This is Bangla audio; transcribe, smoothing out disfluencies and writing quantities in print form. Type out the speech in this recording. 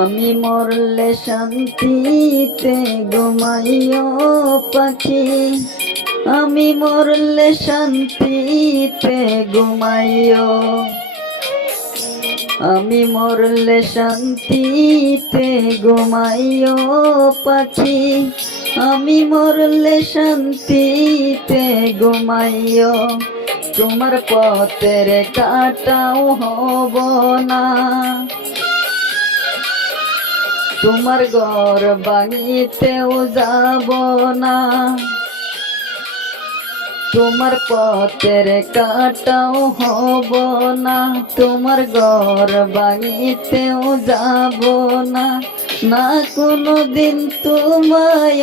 আমি মরলে শান্তিতে ঘুমাইও পাখি, আমি মরলে শান্তিতে ঘুমাইও, আমি মরলে শান্তিতে ঘুমাইও পাখি, আমি মরলে শান্তিতে ঘুমাইও। তোমার পথের কাটাও হব না, তোমার ঘর ভাঙিতেও যাব না, তোমার পথের কাটাও হব না, তোমার ঘর ভাঙিতেও যাব না, না কোনোদিন তোমায়